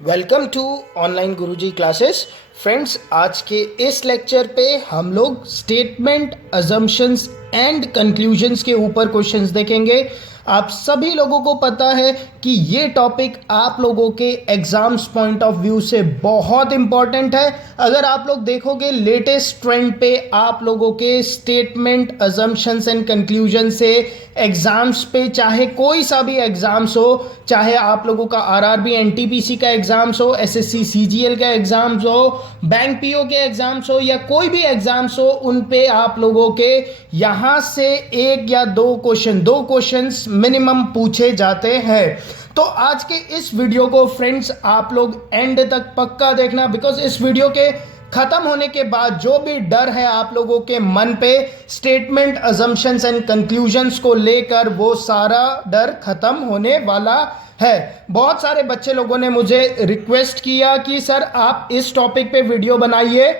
Welcome to online Guruji classes. Friends, आज के इस लेक्चर पे हम लोग स्टेटमेंट, अजम्पशंस एंड कंक्लूजन्स के ऊपर क्वेश्चंस देखेंगे। आप सभी लोगों को पता है कि ये टॉपिक आप लोगों के एग्जाम्स पॉइंट ऑफ व्यू से बहुत इंपॉर्टेंट है। अगर आप लोग देखोगे लेटेस्ट ट्रेंड पे आप लोगों के स्टेटमेंट, अजम्पशंस एंड कंक्लूजन से एग्जाम्स पे, चाहे कोई सा भी एग्जाम्स हो, चाहे आप लोगों का आरआरबी एनटीपीसी का एग्जाम्स हो, एसएससी सीजीएल का एग्जाम्स हो, बैंक पीओ के एग्जाम्स हो या कोई भी एग्जाम्स हो, उन पे आप लोगों के यहां से एक या दो क्वेश्चंस मिनिमम पूछे जाते हैं। तो आज के इस वीडियो को फ्रेंड्स आप लोग एंड तक पक्का देखना, बिकॉज इस वीडियो के खत्म होने के बाद जो भी डर है आप लोगों के मन पे स्टेटमेंट, अजम्पशंस एंड कंक्लूजन्स को लेकर, वो सारा डर खत्म होने वाला है। बहुत सारे बच्चे लोगों ने मुझे रिक्वेस्ट किया कि सर आप इस टॉपिक पे वीडियो बनाइए,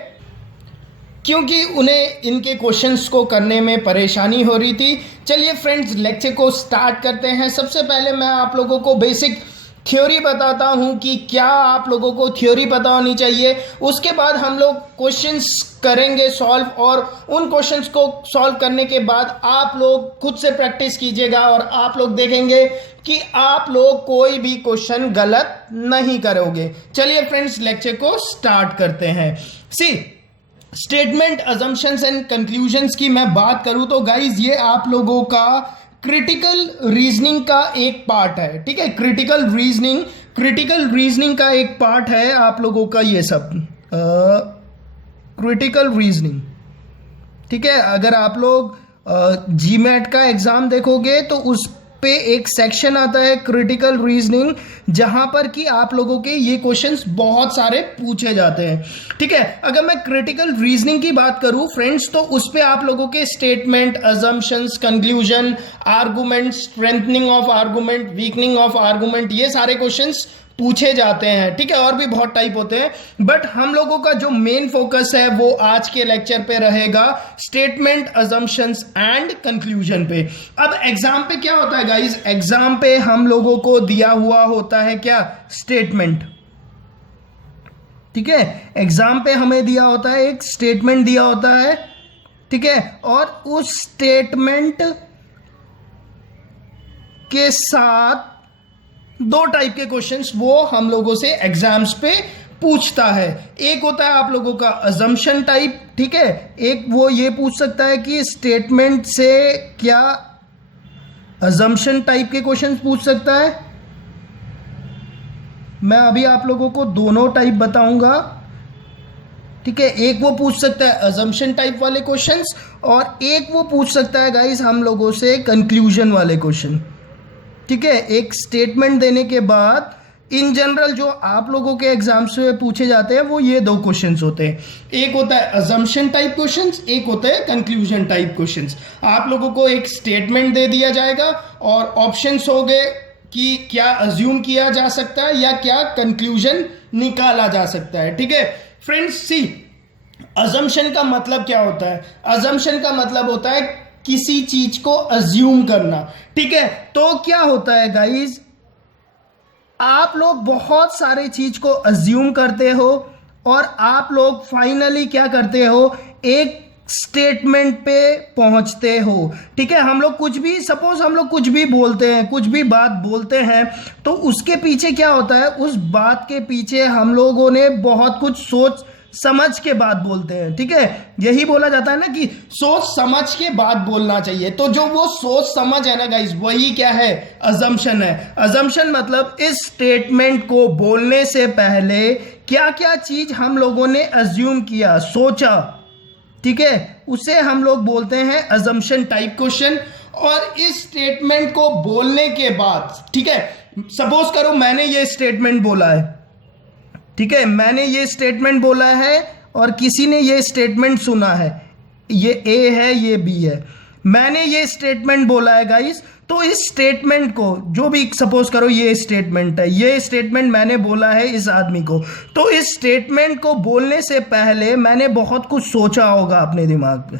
क्योंकि उन्हें इनके क्वेश्चंस को करने में परेशानी हो रही थी। चलिए फ्रेंड्स, लेक्चर को स्टार्ट करते हैं। सबसे पहले मैं आप लोगों को बेसिक थ्योरी बताता हूं कि क्या आप लोगों को थ्योरी पता होनी चाहिए। उसके बाद हम लोग क्वेश्चंस करेंगे सॉल्व, और उन क्वेश्चंस को सॉल्व करने के बाद आप लोग खुद से प्रैक्टिस कीजिएगा और आप लोग देखेंगे कि आप लोग कोई भी क्वेश्चन गलत नहीं करोगे। चलिए फ्रेंड्स, लेक्चर को स्टार्ट करते हैं। स्टेटमेंट, अजम्पशंस एंड कंक्लूजन्स की मैं बात करूं तो गाइज ये आप लोगों का क्रिटिकल रीजनिंग का एक पार्ट है। ठीक है, क्रिटिकल रीजनिंग का एक पार्ट है आप लोगों का ये सब क्रिटिकल रीजनिंग। ठीक है, अगर आप लोग जीमैट का एग्जाम देखोगे तो उस पे एक सेक्शन आता है क्रिटिकल रीजनिंग, जहां पर कि आप लोगों के ये क्वेश्चंस बहुत सारे पूछे जाते हैं। ठीक है, अगर मैं क्रिटिकल रीजनिंग की बात करूं फ्रेंड्स, तो उस पे आप लोगों के statement, assumptions, conclusion, argument, strengthening of argument, weakening of argument, ये सारे क्वेश्चंस पूछे जाते हैं। ठीक है, और भी बहुत टाइप होते हैं, बट हम लोगों का जो मेन फोकस है वो आज के लेक्चर पे रहेगा स्टेटमेंट, अजम्पशंस एंड कंक्लूजन पे। अब एग्जाम पे क्या होता है गाइज, एग्जाम पे हम लोगों को दिया हुआ होता है क्या, स्टेटमेंट। ठीक है, एग्जाम पे हमें दिया होता है एक स्टेटमेंट दिया होता है। ठीक है, और उस स्टेटमेंट के साथ दो टाइप के क्वेश्चंस वो हम लोगों से एग्जाम्स पे पूछता है। एक होता है आप लोगों का अजम्पशन टाइप। ठीक है, एक वो ये पूछ सकता है कि स्टेटमेंट से क्या अजम्पशन टाइप के क्वेश्चंस पूछ सकता है। मैं अभी आप लोगों को दोनों टाइप बताऊंगा। ठीक है, एक वो पूछ सकता है अजम्पशन टाइप वाले क्वेश्चंस, और एक वो पूछ सकता है गाइस हम लोगों से कंक्लूजन वाले क्वेश्चन। ठीक है, एक स्टेटमेंट देने के बाद इन जनरल जो आप लोगों के एग्जाम्स में पूछे जाते हैं वो ये दो क्वेश्चंस होते हैं। एक होता है अजम्पशन टाइप क्वेश्चंस, एक होता है कंक्लूजन टाइप क्वेश्चंस। आप लोगों को एक स्टेटमेंट दे दिया जाएगा और ऑप्शंस हो गए कि क्या अज्यूम किया जा सकता है या क्या कंक्लूजन निकाला जा सकता है। ठीक है फ्रेंड्स, सी अजम्पशन का मतलब क्या होता है। अजम्पशन का मतलब होता है किसी चीज को अज्यूम करना। ठीक है, तो क्या होता है गाइज, आप लोग बहुत सारे चीज को अज्यूम करते हो और आप लोग फाइनली क्या करते हो, एक स्टेटमेंट पे पहुंचते हो। ठीक है, हम लोग कुछ भी, सपोज हम लोग कुछ भी बोलते हैं, कुछ भी बात बोलते हैं, तो उसके पीछे क्या होता है, उस बात के पीछे हम लोगों ने बहुत कुछ सोच समझ के बात बोलते हैं। ठीक है, यही बोला जाता है ना कि सोच समझ के बात बोलना चाहिए। तो जो वो सोच समझ है ना गाइस, वही क्या है, अजम्पशन है। अजम्पशन मतलब इस स्टेटमेंट को बोलने से पहले क्या क्या चीज हम लोगों ने अज्यूम किया, सोचा। ठीक है, उसे हम लोग बोलते हैं अजम्पशन टाइप क्वेश्चन। और इस स्टेटमेंट को बोलने के बाद, ठीक है, सपोज करो मैंने ये स्टेटमेंट बोला है। ठीक है, मैंने ये स्टेटमेंट बोला है और किसी ने ये स्टेटमेंट सुना है, ये ए है, ये बी है। मैंने ये स्टेटमेंट बोला है गाइस, तो इस स्टेटमेंट को, जो भी सपोज करो ये स्टेटमेंट है, ये स्टेटमेंट मैंने बोला है इस आदमी को, तो इस स्टेटमेंट को बोलने से पहले मैंने बहुत कुछ सोचा होगा अपने दिमाग पे।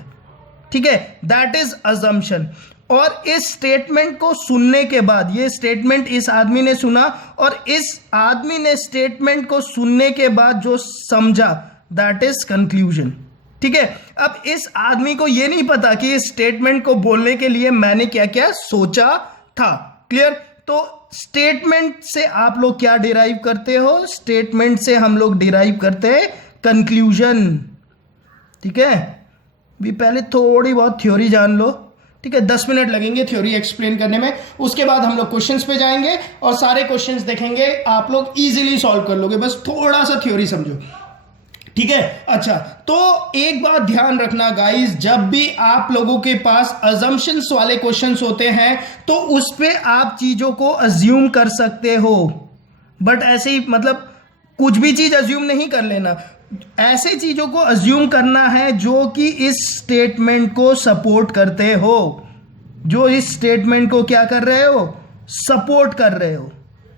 ठीक है, दैट इज अजम्पशन। और इस स्टेटमेंट को सुनने के बाद, ये स्टेटमेंट इस आदमी ने सुना और इस आदमी ने स्टेटमेंट को सुनने के बाद जो समझा, दैट इज कंक्लूजन। ठीक है, अब इस आदमी को ये नहीं पता कि इस स्टेटमेंट को बोलने के लिए मैंने क्या क्या सोचा था। क्लियर? तो स्टेटमेंट से आप लोग क्या डिराइव करते हो? स्टेटमेंट से हम लोग डिराइव करते हैं कंक्लूजन। ठीक है, भी पहले थोड़ी बहुत थ्योरी जान लो। ठीक है, 10 मिनट लगेंगे थ्योरी एक्सप्लेन करने में। उसके बाद हम लोग क्वेश्चंस पे जाएंगे और सारे क्वेश्चंस देखेंगे, आप लोग इजीली सॉल्व कर लोगे, बस थोड़ा सा थ्योरी समझो। ठीक है, अच्छा, तो एक बात ध्यान रखना गाइस, जब भी आप लोगों के पास अजम्पशंस वाले क्वेश्चंस होते हैं तो उस पे आप चीजों को अज्यूम कर सकते हो, बट ऐसे ही मतलब कुछ भी चीज अज्यूम नहीं कर लेना। ऐसे चीजों को अज्यूम करना है जो कि इस स्टेटमेंट को सपोर्ट करते हो, जो इस स्टेटमेंट को क्या कर रहे हो? सपोर्ट कर रहे हो।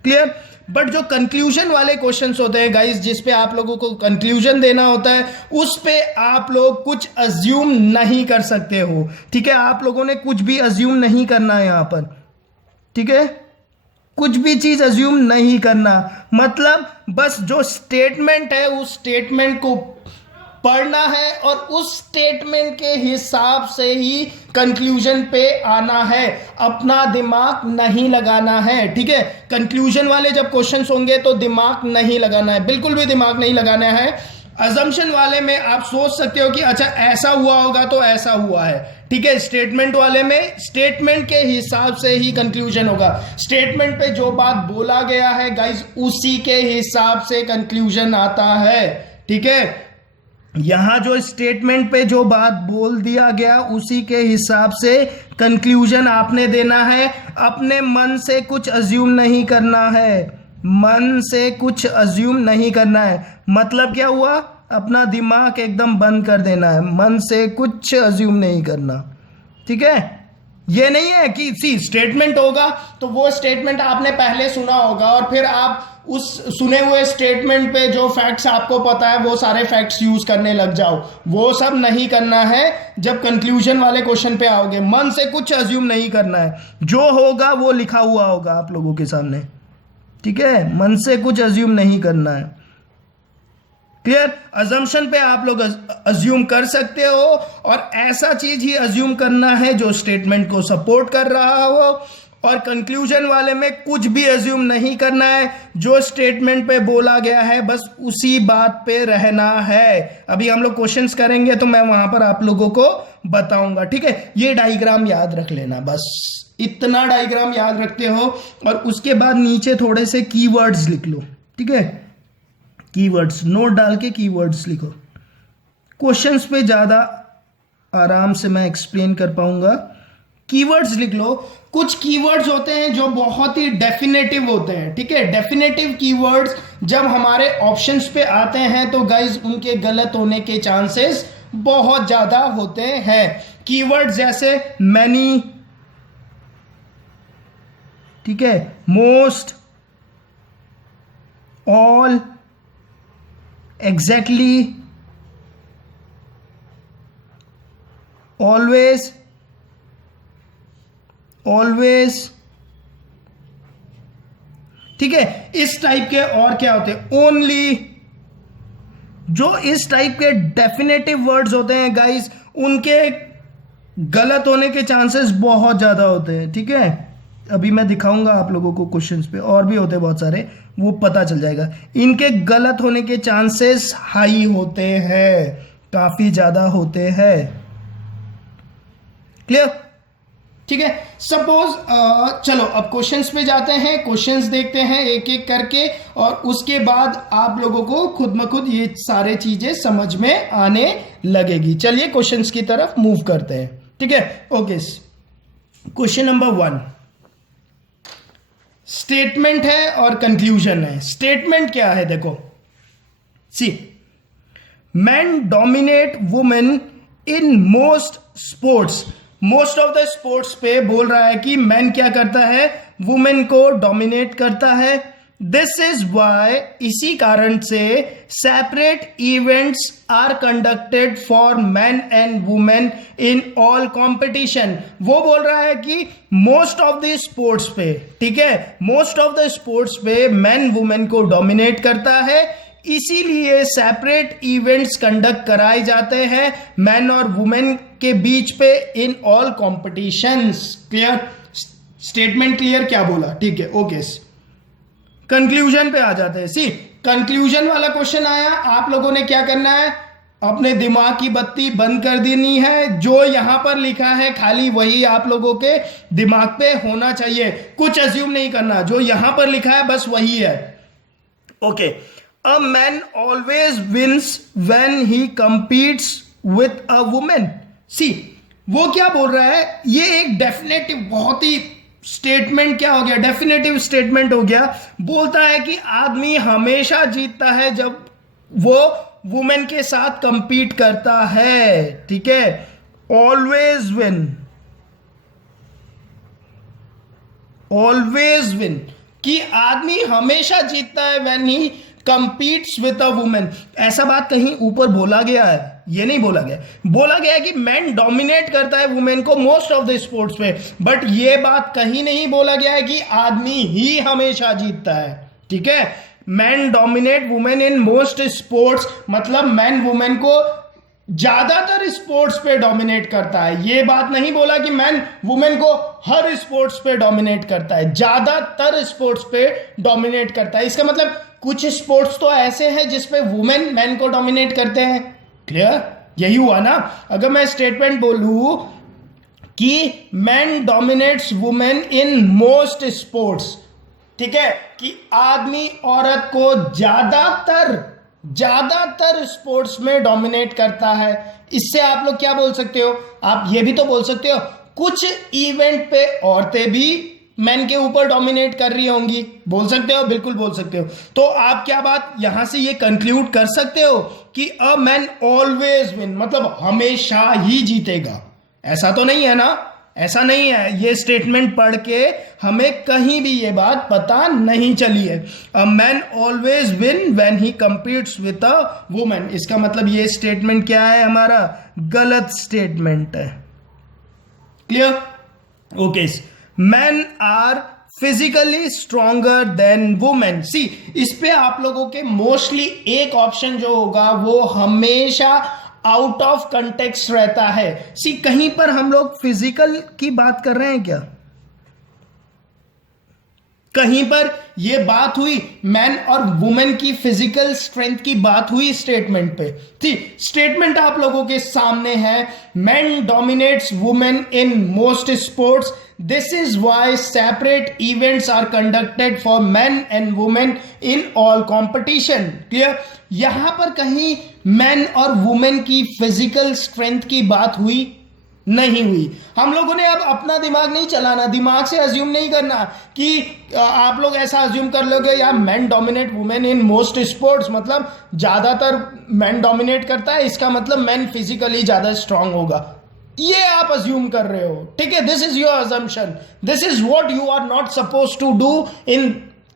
क्लियर? बट जो कंक्लूजन वाले क्वेश्चंस होते हैं गाइस, जिस पे आप लोगों को कंक्लूजन देना होता है, उस पे आप लोग कुछ अज्यूम नहीं कर सकते हो। ठीक है, आप लोगों ने कुछ भी अज्यूम नहीं करना है यहां पर। ठीक है, कुछ भी चीज अज्यूम नहीं करना, मतलब बस जो स्टेटमेंट है उस स्टेटमेंट को पढ़ना है और उस स्टेटमेंट के हिसाब से ही कंक्लूजन पे आना है, अपना दिमाग नहीं लगाना है। ठीक है, कंक्लूजन वाले जब क्वेश्चंस होंगे तो दिमाग नहीं लगाना है, बिल्कुल भी दिमाग नहीं लगाना है। अजम्पशन वाले में आप सोच सकते हो कि अच्छा ऐसा हुआ होगा तो ऐसा हुआ है। ठीक है, स्टेटमेंट वाले में स्टेटमेंट के हिसाब से ही कंक्लूजन होगा। स्टेटमेंट पे जो बात बोला गया है गाइस, उसी के हिसाब से कंक्लूजन आता है। ठीक है, यहां जो स्टेटमेंट पे जो बात बोल दिया गया उसी के हिसाब से कंक्लूजन आपने देना है। अपने मन से कुछ अज्यूम नहीं करना है, मन से कुछ अज्यूम नहीं करना है। मतलब क्या हुआ? अपना दिमाग एकदम बंद कर देना है, मन से कुछ अज्यूम नहीं करना। ठीक है, ये नहीं है कि सी स्टेटमेंट होगा तो वो स्टेटमेंट आपने पहले सुना होगा और फिर आप उस सुने हुए स्टेटमेंट पे जो फैक्ट्स आपको पता है वो सारे फैक्ट्स यूज करने लग जाओ। वो सब नहीं करना है। जब कंक्लूजन वाले क्वेश्चन पे आओगे, मन से कुछ अज्यूम नहीं करना है, जो होगा वो लिखा हुआ होगा आप लोगों के सामने। ठीक है, मन से कुछ अज्यूम नहीं करना है। क्लियर? अजम्पशन पे आप लोग अज्यूम कर सकते हो और ऐसा चीज ही अज्यूम करना है जो स्टेटमेंट को सपोर्ट कर रहा हो, और कंक्लूजन वाले में कुछ भी अज्यूम नहीं करना है। जो स्टेटमेंट पे बोला गया है बस उसी बात पे रहना है। अभी हम लोग क्वेश्चंस करेंगे तो मैं वहां पर आप लोगों को बताऊंगा। ठीक है, ये डायग्राम याद रख लेना, बस इतना डायग्राम याद रखते हो और उसके बाद नीचे थोड़े से कीवर्ड्स लिख लो। ठीक है, कीवर्ड्स नोट डाल के कीवर्ड्स लिखो। क्वेश्चंस पे ज्यादा आराम से मैं एक्सप्लेन कर पाऊंगा। कीवर्ड्स लिख लो। कुछ कीवर्ड्स होते हैं जो बहुत ही डेफिनेटिव होते हैं। ठीक है, डेफिनेटिव कीवर्ड्स जब हमारे ऑप्शंस पे आते हैं तो गाइज उनके गलत होने के चांसेस बहुत ज्यादा होते हैं। कीवर्ड्स जैसे मैनी, ठीक है, most, all, exactly, always, always. ठीक है, इस टाइप के और क्या होते हैं? ओनली। जो इस टाइप के डेफिनेटिव वर्ड्स होते हैं गाइस, उनके गलत होने के चांसेस बहुत ज्यादा होते हैं। ठीक है, अभी मैं दिखाऊंगा आप लोगों को क्वेश्चंस पे, और भी होते हैं बहुत सारे, वो पता चल जाएगा। इनके गलत होने के चांसेस हाई होते हैं, काफी ज्यादा होते हैं। क्लियर? ठीक है, सपोज चलो अब क्वेश्चंस पे जाते हैं, क्वेश्चंस देखते हैं एक एक करके और उसके बाद आप लोगों को खुद ब खुद ये सारे चीजें समझ में आने लगेगी। चलिए क्वेश्चंस की तरफ मूव करते हैं। ठीक है, ओके, क्वेश्चन नंबर 1 स्टेटमेंट है और कंक्लूजन है। स्टेटमेंट क्या है? देखो, see man dominate women in most sports. Most of the sports पे बोल रहा है कि मैन क्या करता है? वुमेन को डोमिनेट करता है। दिस इज वाई, इसी कारण से separate events are conducted for man and women in all competition. वो बोल रहा है कि मोस्ट ऑफ द स्पोर्ट्स पे, ठीक है, मोस्ट ऑफ द स्पोर्ट्स पे मैन वुमेन को डोमिनेट करता है, इसीलिए सेपरेट इवेंट्स कंडक्ट कराए जाते हैं मैन और वुमेन के बीच पे in all competitions. Clear? Statement clear? क्या बोला? ठीक है, ओके। कंक्लूजन पे आ जाते हैं। सी, कंक्लूजन वाला क्वेश्चन आया, आप लोगों ने क्या करना है, अपने दिमाग की बत्ती बंद कर देनी है। जो यहां पर लिखा है खाली वही आप लोगों के दिमाग पे होना चाहिए, कुछ अज्यूम नहीं करना, जो यहां पर लिखा है बस वही है। Okay, a man always wins when he competes with a women. See, वो क्या बोल रहा है, ये एक डेफिनेटिव, बहुत ही स्टेटमेंट क्या हो गया, डेफिनेटिव स्टेटमेंट हो गया। बोलता है कि आदमी हमेशा जीतता है जब वो वुमेन के साथ कंपीट करता है, ठीक है, ऑलवेज विन, ऑलवेज विन, कि आदमी हमेशा जीतता है when he competes with a women. ऐसा बात कहीं ऊपर बोला गया है? ये नहीं बोला गया, बोला गया है कि मैन डोमिनेट करता है वुमेन को मोस्ट ऑफ द स्पोर्ट्स पे, बट ये बात कहीं नहीं बोला गया है कि आदमी ही हमेशा जीतता है, ठीक है। Man dominate women in most sports, मतलब मैन वुमेन को ज्यादातर स्पोर्ट्स पे डोमिनेट करता है। ये बात नहीं बोला कि मैन वुमेन को हर स्पोर्ट्स पे डोमिनेट करता है, ज्यादातर स्पोर्ट्स पे डोमिनेट करता है। इसका मतलब कुछ स्पोर्ट्स तो ऐसे हैं जिसपे वुमेन मैन को डोमिनेट करते हैं। क्लियर? यही हुआ ना। अगर मैं स्टेटमेंट बोलूं कि man dominates women in most sports, ठीक है, कि आदमी औरत को ज्यादातर स्पोर्ट्स में डोमिनेट करता है, इससे आप लोग क्या बोल सकते हो, आप ये भी तो बोल सकते हो कुछ इवेंट पे औरतें भी मैन के ऊपर डोमिनेट कर रही होंगी। बोल सकते हो, बिल्कुल बोल सकते हो। तो आप क्या बात यहां से ये कंक्लूड कर सकते हो कि अ मैन ऑलवेज विन, मतलब हमेशा ही जीतेगा। ऐसा तो नहीं है ना, ऐसा नहीं है। ये स्टेटमेंट पढ़ के हमें कहीं भी ये बात पता नहीं चली है। A man always win when he competes with a woman, इसका मतलब ये स्टेटमेंट क्या है, हमारा गलत स्टेटमेंट है। Clear? Okay, man are physically stronger than women. See, इस पे आप लोगों के मोस्टली एक ऑप्शन जो होगा वो हमेशा आउट ऑफ कंटेक्स्ट रहता है। सी, कहीं पर हम लोग फिजिकल की बात कर रहे हैं क्या? कहीं पर ये बात हुई मैन और वुमेन की फिजिकल स्ट्रेंथ की बात हुई स्टेटमेंट पे? ठीक, स्टेटमेंट आप लोगों के सामने है, man dominates women in most sports, this is why separate events are conducted for man and women in all competition. Clear? यहां पर कहीं मैन और वुमेन की फिजिकल स्ट्रेंथ की बात हुई नहीं हुई। हम लोगों ने अब अपना दिमाग नहीं चलाना, दिमाग से अज्यूम नहीं करना कि आप लोग ऐसा अज्यूम कर लोगे यार man dominate women in most sports, मतलब ज्यादातर मैन डोमिनेट करता है, इसका मतलब मैन फिजिकली ज्यादा स्ट्रांग होगा। ये आप अज्यूम कर रहे हो, ठीक है। This is your assumption, this is what you are not suppose to do in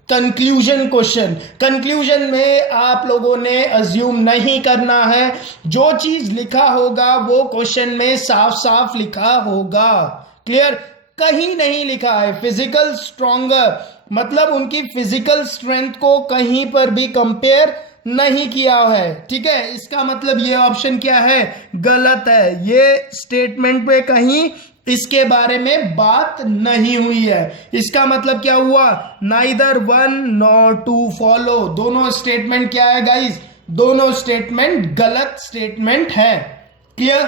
conclusion question. Conclusion में आप लोगों ने अज्यूम नहीं करना है, जो चीज लिखा होगा वो क्वेश्चन में साफ साफ लिखा होगा। क्लियर? कहीं नहीं लिखा है फिजिकल स्ट्रॉन्गर, मतलब उनकी फिजिकल स्ट्रेंथ को कहीं पर भी कंपेयर नहीं किया है, ठीक है। इसका मतलब ये ऑप्शन क्या है, गलत है। ये स्टेटमेंट पे कहीं इसके बारे में बात नहीं हुई है। इसका मतलब क्या हुआ, neither one nor two follow. दोनों स्टेटमेंट क्या है गाइस, दोनों स्टेटमेंट गलत स्टेटमेंट है। क्लियर?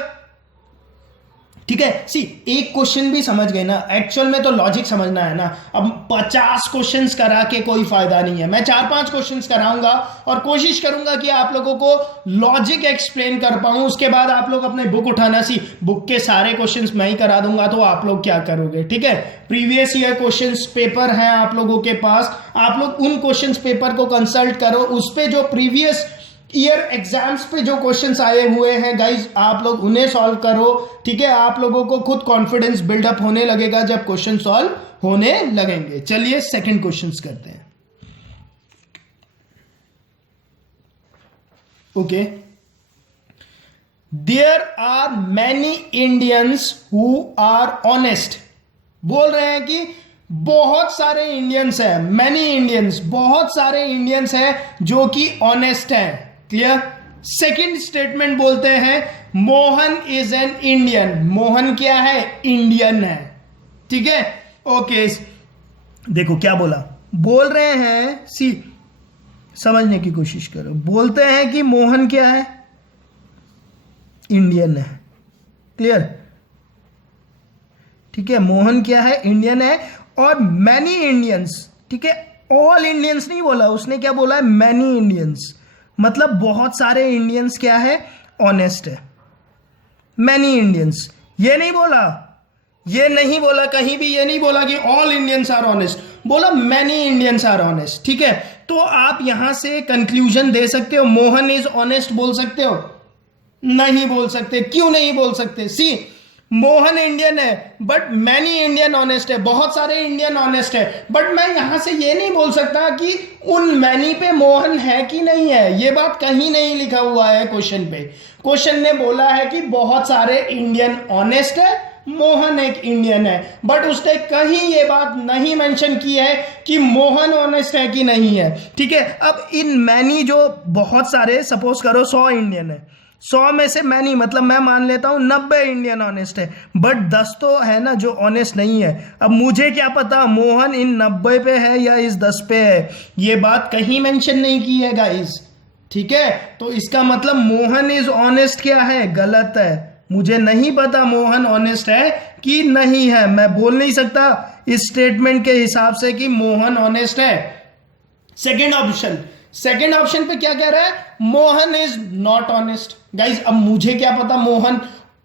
ठीक है। सी, एक क्वेश्चन भी समझ गए ना, एक्चुअल में तो लॉजिक समझना है ना। अब 50 क्वेश्चंस करा के कोई फायदा नहीं है, मैं 4-5 क्वेश्चंस कराऊंगा और कोशिश करूंगा कि आप लोगों को लॉजिक एक्सप्लेन कर पाऊं। उसके बाद आप लोग अपने बुक उठाना, सी बुक के सारे क्वेश्चंस मैं ही करा दूंगा, तो आप लोग क्या करोगे, ठीक है। प्रीवियस ईयर क्वेश्चंस पेपर हैं आप लोगों के पास, आप लोग उन क्वेश्चंस पेपर को कंसल्ट करो, उस पे जो प्रीवियस ईयर एग्जाम्स पे जो क्वेश्चंस आए हुए हैं गाइज, आप लोग उन्हें सॉल्व करो, ठीक है। आप लोगों को खुद कॉन्फिडेंस बिल्डअप होने लगेगा जब क्वेश्चन सॉल्व होने लगेंगे। चलिए सेकंड क्वेश्चंस करते हैं। Okay, there are many Indians who are honest. बोल रहे हैं कि बहुत सारे इंडियंस हैं, मैनी इंडियंस, बहुत सारे इंडियंस हैं जो कि ऑनेस्ट हैं। क्लियर। सेकंड स्टेटमेंट बोलते हैं Mohan is an Indian. Mohan क्या है? इंडियन है। ठीक है, ओके। देखो क्या बोला, बोल रहे हैं, सी समझने की कोशिश करो। बोलते हैं कि मोहन क्या है? इंडियन है। क्लियर। ठीक है, मोहन क्या है? इंडियन है। और मैनी इंडियंस, ठीक है, ऑल इंडियंस नहीं बोला उसने, क्या बोला है? मैनी इंडियंस, मतलब बहुत सारे इंडियंस क्या है? ऑनेस्ट है। मैनी इंडियंस, ये नहीं बोला, ये नहीं बोला कहीं भी, ये नहीं बोला कि ऑल इंडियंस आर ऑनेस्ट, बोला मैनी इंडियंस आर ऑनेस्ट। ठीक है, तो आप यहां से कंक्लूजन दे सकते हो मोहन इज ऑनेस्ट बोल सकते हो? नहीं बोल सकते। क्यों नहीं बोल सकते? सी, मोहन इंडियन है बट मैनी इंडियन ऑनेस्ट है, बहुत सारे इंडियन ऑनेस्ट है, बट मैं यहां से ये नहीं बोल सकता कि उन मैनी पे मोहन है कि नहीं है। ये बात कहीं नहीं लिखा हुआ है क्वेश्चन पे। क्वेश्चन ने बोला है कि बहुत सारे इंडियन ऑनेस्ट है, मोहन एक इंडियन है, बट उसने कहीं ये बात नहीं मेंशन की है कि मोहन ऑनेस्ट है कि नहीं है। ठीक है, अब इन मैनी जो बहुत सारे, सपोज करो 100 इंडियन है, 100 में से मैनी मतलब मैं मान लेता हूं 90 इंडियन ऑनेस्ट है, बट 10 तो है ना जो ऑनेस्ट नहीं है। अब मुझे क्या पता मोहन इन 90 पे है या इस 10 पे है, ये बात कहीं मेंशन नहीं की है गाइस। ठीक है, तो इसका मतलब मोहन इज ऑनेस्ट क्या है? गलत है। मुझे नहीं पता मोहन ऑनेस्ट है कि नहीं है, मैं बोल नहीं सकता इस स्टेटमेंट के हिसाब से कि मोहन ऑनेस्ट है। सेकेंड ऑप्शन, सेकेंड ऑप्शन पे क्या कह रहा है? Mohan is not honest. Guys, अब मुझे क्या पता मोहन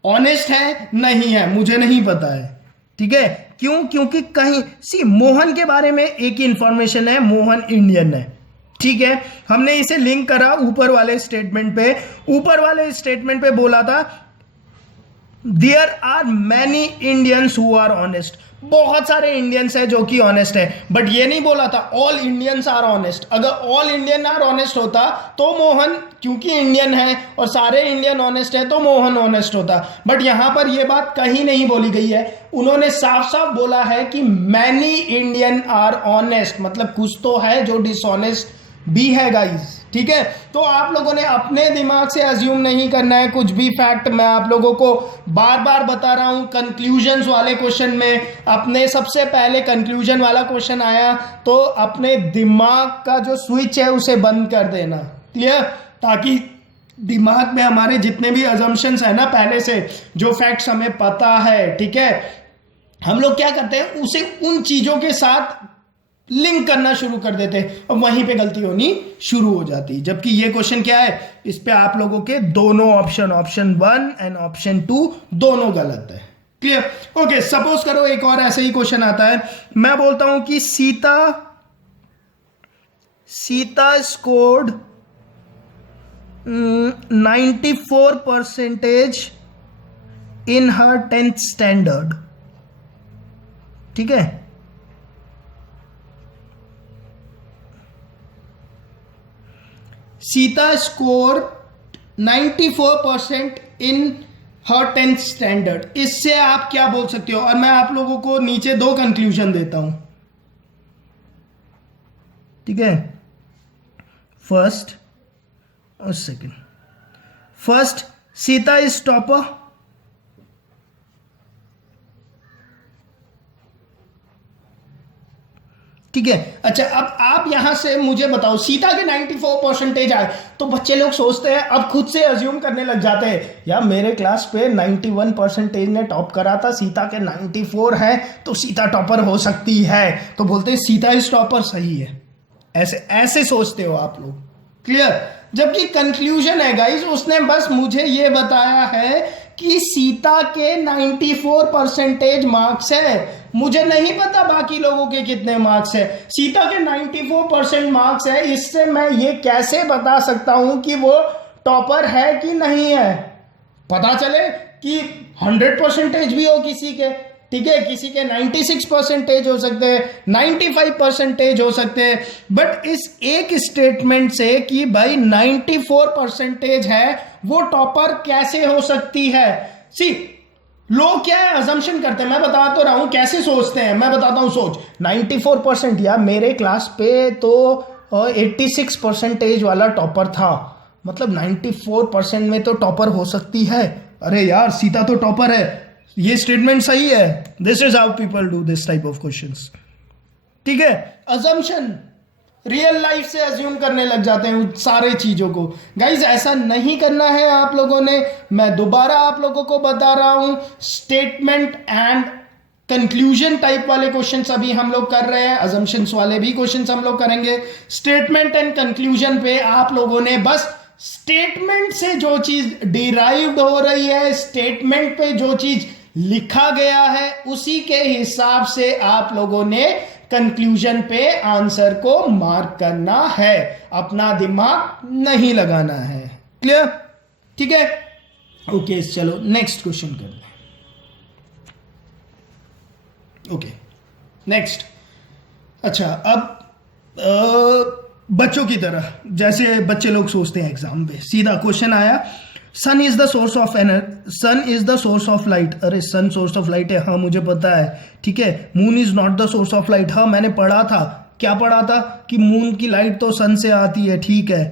ऑनेस्ट है नहीं है, मुझे नहीं पता है। ठीक है, क्यों? क्योंकि कहीं सी मोहन के बारे में एक इंफॉर्मेशन है, मोहन इंडियन है। ठीक है, हमने इसे लिंक करा ऊपर वाले स्टेटमेंट पे। ऊपर वाले स्टेटमेंट पे बोला था there are many Indians who are honest, बहुत सारे इंडियंस है जो कि ऑनेस्ट है, बट ये नहीं बोला था ऑल इंडियंस आर ऑनेस्ट। अगर ऑल इंडियन आर ऑनेस्ट होता तो मोहन, क्योंकि इंडियन है और सारे इंडियन ऑनेस्ट है, तो मोहन ऑनेस्ट होता। बट यहां पर यह बात कहीं नहीं बोली गई है। उन्होंने साफ साफ बोला है कि मैनी इंडियन आर ऑनेस्ट, मतलब कुछ तो है जो डिसऑनेस्ट भी है गाइस। ठीक है, तो आप लोगों ने अपने दिमाग से अज्यूम नहीं करना है कुछ भी फैक्ट। मैं आप लोगों को बार बार बता रहा हूं, कंक्लूजन्स वाले क्वेश्चन में अपने सबसे पहले कंक्लूजन वाला क्वेश्चन आया तो अपने दिमाग का जो स्विच है उसे बंद कर देना। क्लियर, ताकि दिमाग में हमारे जितने भी अजम्पशंस है ना, पहले से जो फैक्ट्स हमें पता है, ठीक है, हम लोग क्या करते हैं उसे उन चीजों के साथ लिंक करना शुरू कर देते और वहीं पे गलती होनी शुरू हो जाती। जबकि ये क्वेश्चन क्या है, इस पे आप लोगों के दोनों ऑप्शन 1 एंड ऑप्शन 2 दोनों गलत है। Clear, okay. सपोज करो एक और ऐसे ही क्वेश्चन आता है, मैं बोलता हूं कि सीता स्कोर्ड 94% इन हर 10th स्टैंडर्ड। ठीक है, सीता स्कोर 94% इन हर 10th स्टैंडर्ड। इससे आप क्या बोल सकते हो? और मैं आप लोगों को नीचे 2 कंक्लूजन देता हूं। ठीक है, फर्स्ट और second. First, Sita is topper. ठीक है, अच्छा अब आप यहां से मुझे बताओ, सीता के 94% आए तो बच्चे लोग सोचते हैं, अब खुद से अज्यूम करने लग जाते हैं, यार मेरे क्लास पे 91% ने टॉप करा था, सीता के 94 है तो सीता टॉपर हो सकती है, तो बोलते हैं सीता इज टॉपर, सही है। ऐसे ऐसे सोचते हो आप लोग। क्लियर, जबकि कंक्लूजन है गाइस, उसने बस मुझे ये बताया है कि सीता के 94% मार्क्स है। मुझे नहीं पता बाकी लोगों के कितने मार्क्स है। सीता के 94% मार्क्स है, इससे मैं ये कैसे बता सकता हूं कि वो टॉपर है कि नहीं है? पता चले कि 100% भी हो किसी के ठीक है, किसी के 96% हो सकते हैं, 95% हो सकते हैं, बट इस एक स्टेटमेंट से कि भाई 94% है वो टॉपर कैसे हो सकती है? सी लोग क्या है, अजम्पशन करते हैं, मैं बता तो रहा हूं कैसे सोचते हैं, मैं बताता हूं सोच। 94% यार, मेरे क्लास पे तो 86% वाला टॉपर था, मतलब 94% में तो टॉपर हो सकती है। अरे यार सीता तो टॉपर है, ये स्टेटमेंट सही है। This is how people do this type of questions. ठीक है, अजम्पशन रियल लाइफ से अज्यूम करने लग जाते हैं सारे चीजों को। गाइज ऐसा नहीं करना है आप लोगों ने। मैं दोबारा आप लोगों को बता रहा हूं, स्टेटमेंट एंड कंक्लूजन टाइप वाले क्वेश्चंस अभी हम लोग कर रहे हैं, अजम्पशंस वाले भी क्वेश्चंस हम लोग करेंगे। स्टेटमेंट एंड कंक्लूजन पे आप लोगों ने बस स्टेटमेंट से जो चीज डिराइव्ड हो रही है, स्टेटमेंट पे जो चीज लिखा गया है, उसी के हिसाब से आप लोगों ने कंक्लूजन पे आंसर को मार्क करना है, अपना दिमाग नहीं लगाना है। क्लियर? ठीक है, ओके चलो नेक्स्ट क्वेश्चन करते हैं। ओके नेक्स्ट, अच्छा अब बच्चों की तरह, जैसे बच्चे लोग सोचते हैं एग्जाम पे, सीधा क्वेश्चन आया, sun is the source of sun is the source of light. अरे सन सोर्स ऑफ लाइट है, हाँ मुझे पता है, ठीक है। Moon is not the source of light, हाँ मैंने पढ़ा था, क्या पढ़ा था कि मून की लाइट तो सन से आती है, ठीक है।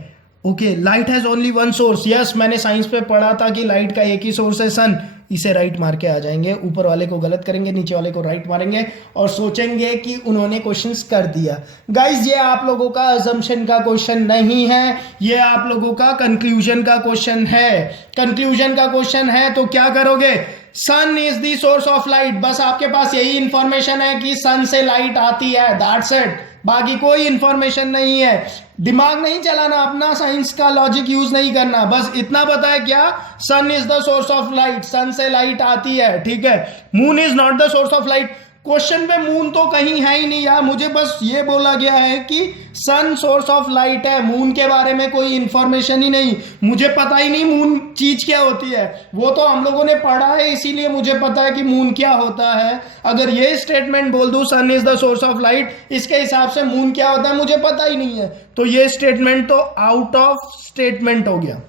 Okay, light has only one source, yes मैंने साइंस पे पढ़ा था कि लाइट का एक ही सोर्स है, सन। इसे राइट मार के आ जाएंगे, ऊपर वाले को गलत करेंगे, नीचे वाले को राइट मारेंगे और सोचेंगे कि उन्होंने क्वेश्चंस कर दिया। गाइस ये आप लोगों का अजम्पशन का क्वेश्चन नहीं है, ये आप लोगों का कंक्लूजन का क्वेश्चन है। कंक्लूजन का क्वेश्चन है तो क्या करोगे? Sun is the source of light, बस आपके पास यही इंफॉर्मेशन है कि सन से लाइट आती है, दैट्स इट, बाकी कोई इंफॉर्मेशन नहीं है। दिमाग नहीं चलाना, अपना साइंस का लॉजिक यूज नहीं करना, बस इतना पता है क्या, sun is the source of light, sun से लाइट आती है, ठीक है। Moon is not the source of light, question में मून तो कहीं है ही नहीं यार, मुझे बस ये बोला गया है कि सन सोर्स ऑफ लाइट है, मून के बारे में कोई इंफॉर्मेशन ही नहीं, मुझे पता ही नहीं मून चीज क्या होती है, वो तो हम लोगों ने पढ़ा है इसीलिए मुझे पता है कि मून क्या होता है। अगर ये स्टेटमेंट बोल दूं sun is the source of light, इसके हिसाब से मून क्या होता है मुझे पता ही नहीं है, तो ये स्टेटमेंट तो आउट ऑफ स्टेटमेंट हो गया,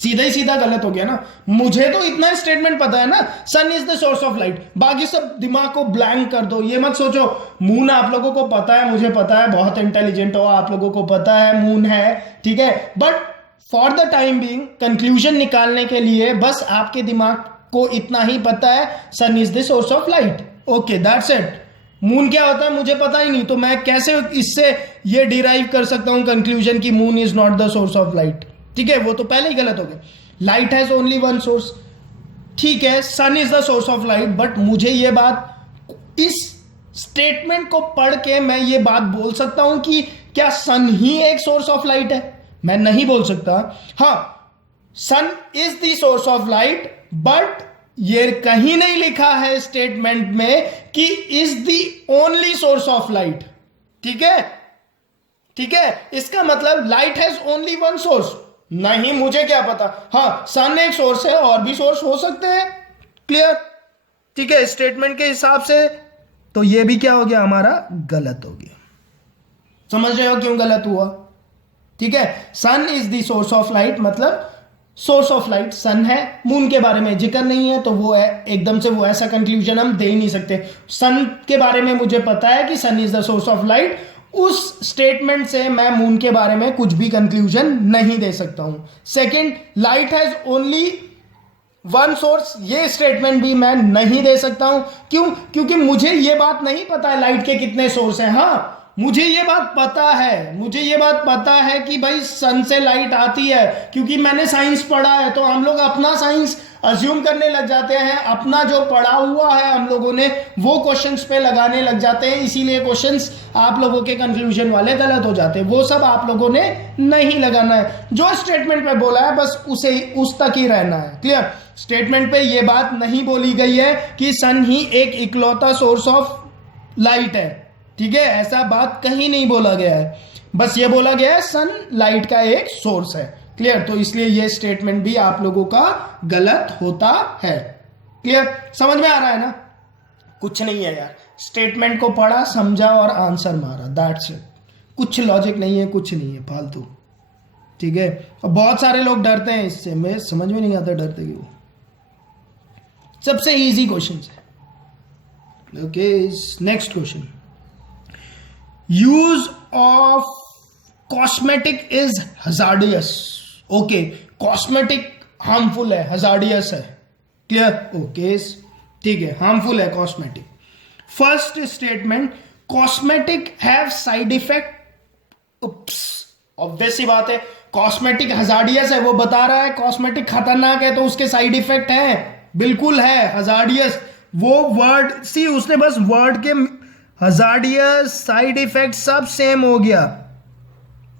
सीधा ही सीधा गलत हो गया ना। मुझे तो इतना स्टेटमेंट पता है ना, sun is the source of light, बाकी सब दिमाग को ब्लैंक कर दो। ये मत सोचो मून आप लोगों को पता है, मुझे पता है, बहुत इंटेलिजेंट हो आप लोगों को पता है मून है, ठीक है, but for the time being conclusion निकालने के लिए बस आपके दिमाग को इतना ही पता है, sun is the source of light, okay that's it. Moon क्या होता है मुझे पता ही नहीं, तो मैं कैसे इससे ये डिराइव कर सकता हूं कंक्लूजन कि moon is not the source of light, ठीक है, वो तो पहले ही गलत हो गया। Light has only one source, ठीक है, sun is the source of light, but मुझे ये बात, इस स्टेटमेंट को पढ़ के मैं ये बात बोल सकता हूं कि क्या सन ही एक सोर्स ऑफ लाइट है? मैं नहीं बोल सकता। हाँ, sun is the source of light, but ये कहीं नहीं लिखा है स्टेटमेंट में कि is the only source of light, ठीक है, ठीक है, इसका मतलब light has only one source नहीं, मुझे क्या पता, हाँ सन एक सोर्स है, और भी सोर्स हो सकते हैं, क्लियर, ठीक है, स्टेटमेंट के हिसाब से तो ये भी क्या हो गया हमारा, गलत हो गया। समझ रहे हो क्यों गलत हुआ? ठीक है, sun is the source of light, मतलब सोर्स ऑफ लाइट सन है, मून के बारे में जिक्र नहीं है, तो वो है एकदम से वो ऐसा कंक्लूजन हम दे ही नहीं सकते। सन के बारे में मुझे पता है कि sun is the source of light, उस स्टेटमेंट से मैं मून के बारे में कुछ भी कंक्लूजन नहीं दे सकता हूं। Second, light has only one source, ये स्टेटमेंट भी मैं नहीं दे सकता हूं। क्यों? क्योंकि मुझे ये बात नहीं पता है लाइट के कितने सोर्स हैं। हाँ मुझे ये बात पता है, मुझे ये बात पता है कि भाई सन से लाइट आती है, क्योंकि मैंने साइंस पढ़ा है, तो हम लोग अपना साइंस अज्यूम करने लग जाते हैं, अपना जो पढ़ा हुआ है हम लोगों ने वो क्वेश्चंस पे लगाने लग जाते हैं, इसीलिए क्वेश्चंस आप लोगों के कंक्लूजन वाले गलत हो जाते हैं। वो सब आप लोगों ने नहीं लगाना है, जो स्टेटमेंट पे बोला है बस उसे उस तक ही रहना है, क्लियर। स्टेटमेंट पे ये बात नहीं बोली गई है कि सन ही एक इकलौता सोर्स ऑफ लाइट है, ठीक है, ऐसा बात कहीं नहीं बोला गया है, बस ये बोला गया है सन लाइट का एक सोर्स है, क्लियर। तो इसलिए ये स्टेटमेंट भी आप लोगों का गलत होता है, क्लियर, समझ में आ रहा है ना? कुछ नहीं है यार, स्टेटमेंट को पढ़ा, समझा और आंसर मारा, दैट्स इट। कुछ लॉजिक नहीं है, कुछ नहीं है फालतू, ठीक है। और बहुत सारे लोग डरते हैं इससे, मैं समझ में नहीं आता डरते क्यों। सबसे इजी क्वेश्चन है। Okay, next question, use of cosmetic is hazardous. Okay, cosmetic harmful है, हजार्डियस है, क्लियर। ओके, ठीक है, हार्मफुल है cosmetic. First statement, cosmetic have side effect. Obvious सी बात है, कॉस्मेटिक हजार्डियस है, वो बता रहा है कॉस्मेटिक खतरनाक है तो उसके साइड इफेक्ट है, बिल्कुल है हजार्डियस। वो वर्ड सी, उसने बस वर्ड के हजार्डियस साइड इफेक्ट सब सेम हो गया,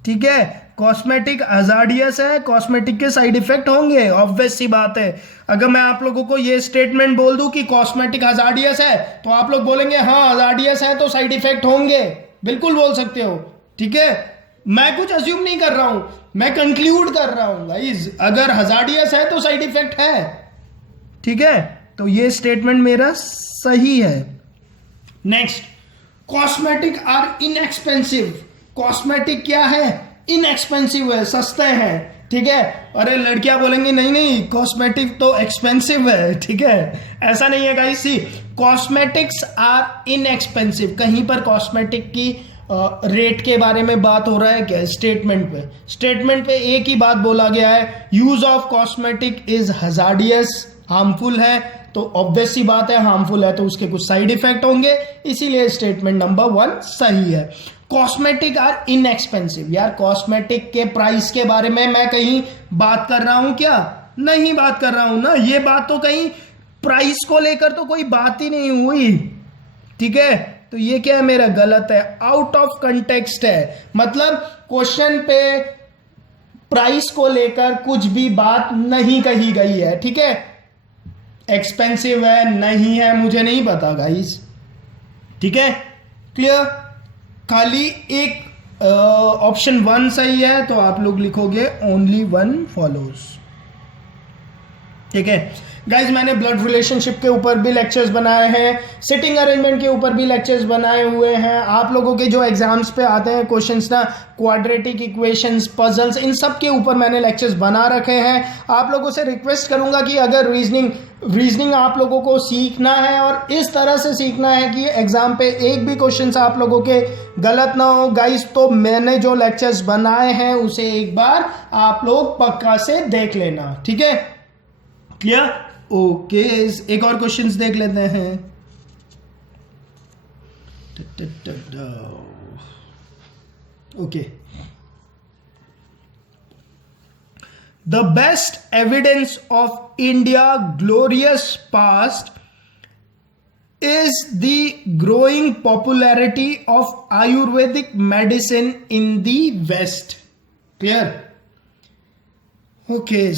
ठीक है। कॉस्मेटिक हजार्डियस है, कॉस्मेटिक के साइड इफेक्ट होंगे, ऑब्वियस सी बात है। अगर मैं आप लोगों को ये स्टेटमेंट बोल दूं कि कॉस्मेटिक हजार्डियस है तो आप लोग बोलेंगे हाँ हजार्डियस है तो साइड इफेक्ट होंगे, बिल्कुल बोल सकते हो, ठीक है। मैं कुछ अज्यूम नहीं कर रहा हूं, मैं कंक्लूड कर रहा हूं गाइस, अगर हजार्डियस है तो साइड इफेक्ट है, ठीक है। तो ये स्टेटमेंट मेरा सही है। Next, cosmetic are inexpensive. Cosmetic क्या है? इनएक्सपेंसिव है, सस्ते हैं, ठीक है। अरे लड़कियां बोलेंगी नहीं नहीं कॉस्मेटिक तो एक्सपेंसिव है, ठीक है, ऐसा नहीं है guys. See, cosmetics are inexpensive, कहीं पर कॉस्मेटिक की रेट के बारे में बात हो रहा है क्या? स्टेटमेंट पे एक ही बात बोला गया है, use of cosmetic is hazardous, harmful है, तो ऑब्वियस सी बात है हार्मफुल है तो उसके कुछ साइड इफेक्ट होंगे, इसीलिए स्टेटमेंट नंबर 1 सही है। कॉस्मेटिक आर इनएक्सपेंसिव, यार कॉस्मेटिक के प्राइस के बारे में मैं कहीं बात कर रहा हूं क्या? नहीं बात कर रहा हूं ना, ये बात तो कहीं प्राइस को लेकर तो कोई बात ही नहीं हुई, ठीक है। तो ये क्या है मेरा? गलत है, आउट ऑफ कंटेक्स्ट है, मतलब क्वेश्चन पे प्राइस को लेकर कुछ भी बात नहीं कही गई है, ठीक है। एक्सपेंसिव है नहीं है मुझे नहीं पता गाइस, ठीक है, क्लियर। खाली एक ऑप्शन 1 सही है तो आप लोग लिखोगे ओनली 1 फॉलोज, ठीक है गाइज। मैंने ब्लड रिलेशनशिप के ऊपर भी लेक्चर्स बनाए हैं, सिटिंग अरेंजमेंट के ऊपर भी लेक्चर्स बनाए हुए हैं। आप लोगों के जो एग्जाम्स पे आते हैं क्वेश्चंस ना, क्वाड्रेटिक इक्वेशंस, पजल्स, इन सब के ऊपर मैंने लेक्चर्स बना रखे हैं। आप लोगों से रिक्वेस्ट करूंगा कि अगर रीजनिंग आप लोगों को सीखना है और इस तरह से सीखना है कि एग्जाम पे एक भी क्वेश्चन आप लोगों के गलत ना हो गाइस, तो मैंने जो लेक्चर्स बनाए हैं उसे एक बार आप लोग पक्का से देख लेना, ठीक है, क्लियर। ओके, एक और क्वेश्चंस देख लेते हैं। Okay, the best evidence of India glorious past is the growing popularity of Ayurvedic medicine in the West. Clear? Okay.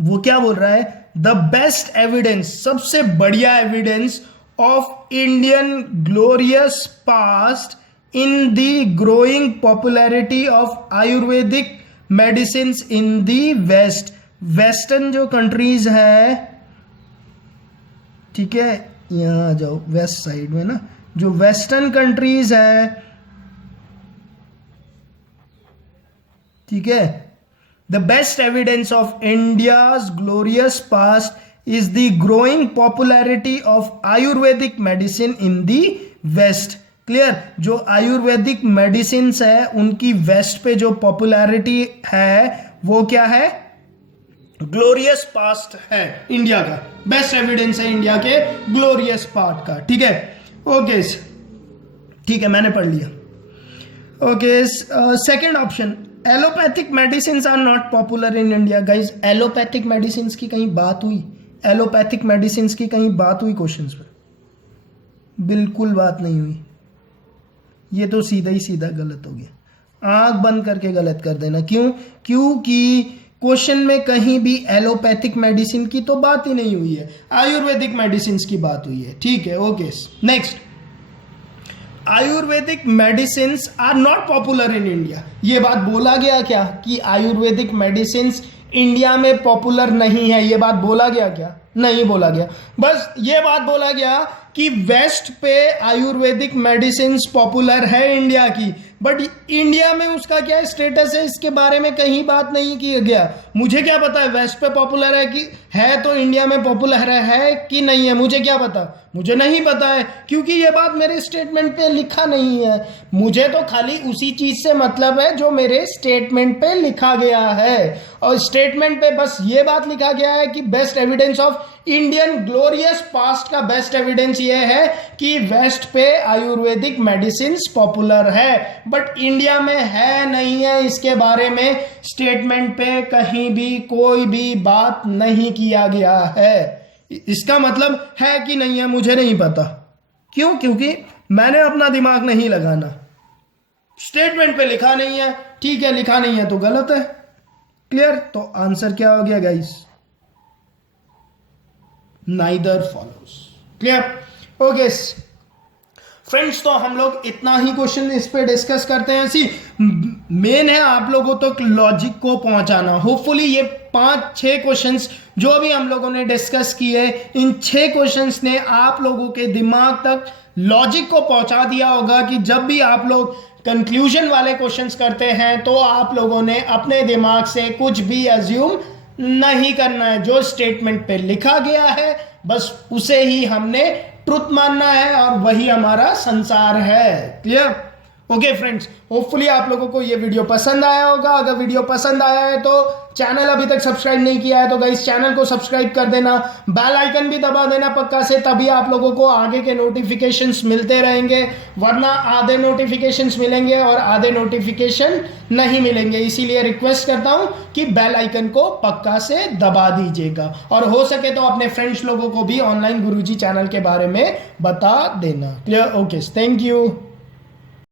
वो क्या बोल रहा है? द बेस्ट एविडेंस, सबसे बढ़िया evidence of Indian glorious past in the growing popularity of Ayurvedic medicine in the west. Western जो countries है, ठीक है, यहाँ आ जाओ वेस्ट साइड में ना, जो वेस्टर्न कंट्रीज है, ठीक है, the best evidence of India's glorious past is the growing popularity of Ayurvedic medicine in the west. Clear? जो आयुर्वेदिक मेडिसिन है उनकी वेस्ट पे जो पॉपुलैरिटी है वो क्या है? ग्लोरियस पास्ट है इंडिया का, बेस्ट एविडेंस है इंडिया के ग्लोरियस पास्ट का, ठीक है। ओके, ठीक है, मैंने पढ़ लिया। Okay, second option, allopathic medicine are not popular in India. Guys, allopathic medicine की कहीं बात हुई? एलोपैथिक मेडिसिन की कहीं बात हुई क्वेश्चंस में? बिल्कुल बात नहीं हुई। ये तो सीधा ही सीधा गलत हो गया, आंख बंद करके गलत कर देना। क्यों? क्योंकि क्वेश्चन में कहीं भी एलोपैथिक मेडिसिन की तो बात ही नहीं हुई है, आयुर्वेदिक मेडिसिन की बात हुई है, ठीक है। Okay, next, Ayurvedic medicine are not popular in India. ये बात बोला गया क्या कि आयुर्वेदिक मेडिसिन इंडिया में पॉपुलर नहीं है। ये बात बोला गया क्या? नहीं बोला गया। बस ये बात बोला गया कि वेस्ट पे आयुर्वेदिक मेडिसिन पॉपुलर है इंडिया की, बट इंडिया में उसका क्या स्टेटस है इसके बारे में कहीं बात नहीं किया गया। मुझे क्या पता है वेस्ट पे पॉपुलर है कि है, तो इंडिया में पॉपुलर है कि नहीं है, मुझे क्या पता? मुझे नहीं पता है, क्योंकि ये बात मेरे स्टेटमेंट पे लिखा नहीं है। मुझे तो खाली उसी चीज से मतलब है जो मेरे स्टेटमेंट पे लिखा गया है, और स्टेटमेंट पे बस ये बात लिखा गया है कि best evidence of Indian glorious past का बेस्ट एविडेंस ये है कि वेस्ट पे आयुर्वेदिक मेडिसिन पॉपुलर है, बट इंडिया में है नहीं है, इसके बारे में स्टेटमेंट पे कहीं भी कोई भी बात नहीं किया गया है। इसका मतलब है कि नहीं है मुझे नहीं पता। क्यों? क्योंकि मैंने अपना दिमाग नहीं लगाना। स्टेटमेंट पे लिखा नहीं है, ठीक है, लिखा नहीं है तो गलत है। क्लियर? तो आंसर क्या हो गया guys? Neither follows. Clear? Okay friends, तो हम लोग इतना ही क्वेश्चन इस पे डिस्कस करते हैं। सी मेन है आप लोगों तक लॉजिक को पहुंचाना। होपफुली ये 5-6 क्वेश्चंस जो भी हम लोगों ने डिस्कस किए, इन 6 क्वेश्चंस ने आप लोगों के दिमाग तक लॉजिक को पहुंचा दिया होगा कि जब भी आप लोग कंक्लूजन वाले क्वेश्चंस करते हैं तो आप लोगों ने अपने दिमाग से कुछ भी अज्यूम नहीं करना है। जो स्टेटमेंट पे लिखा गया है बस उसे ही हमने ट्रुथ मानना है और वही हमारा संसार है। क्लियर? ओके फ्रेंड्स, होपफुली आप लोगों को ये वीडियो पसंद आया होगा। अगर वीडियो पसंद आया है तो चैनल अभी तक सब्सक्राइब नहीं किया है तो गाइस चैनल को सब्सक्राइब कर देना, बेल आइकन भी दबा देना पक्का से, तभी आप लोगों को आगे के नोटिफिकेशंस मिलते रहेंगे। वरना आधे नोटिफिकेशंस मिलेंगे और आधे नोटिफिकेशन नहीं मिलेंगे। इसीलिए रिक्वेस्ट करता हूं कि बेल आइकन को पक्का से दबा दीजिएगा, और हो सके तो अपने फ्रेंड्स लोगों को भी ऑनलाइन गुरुजी चैनल के बारे में बता देना। क्लियर? Okay, thank you.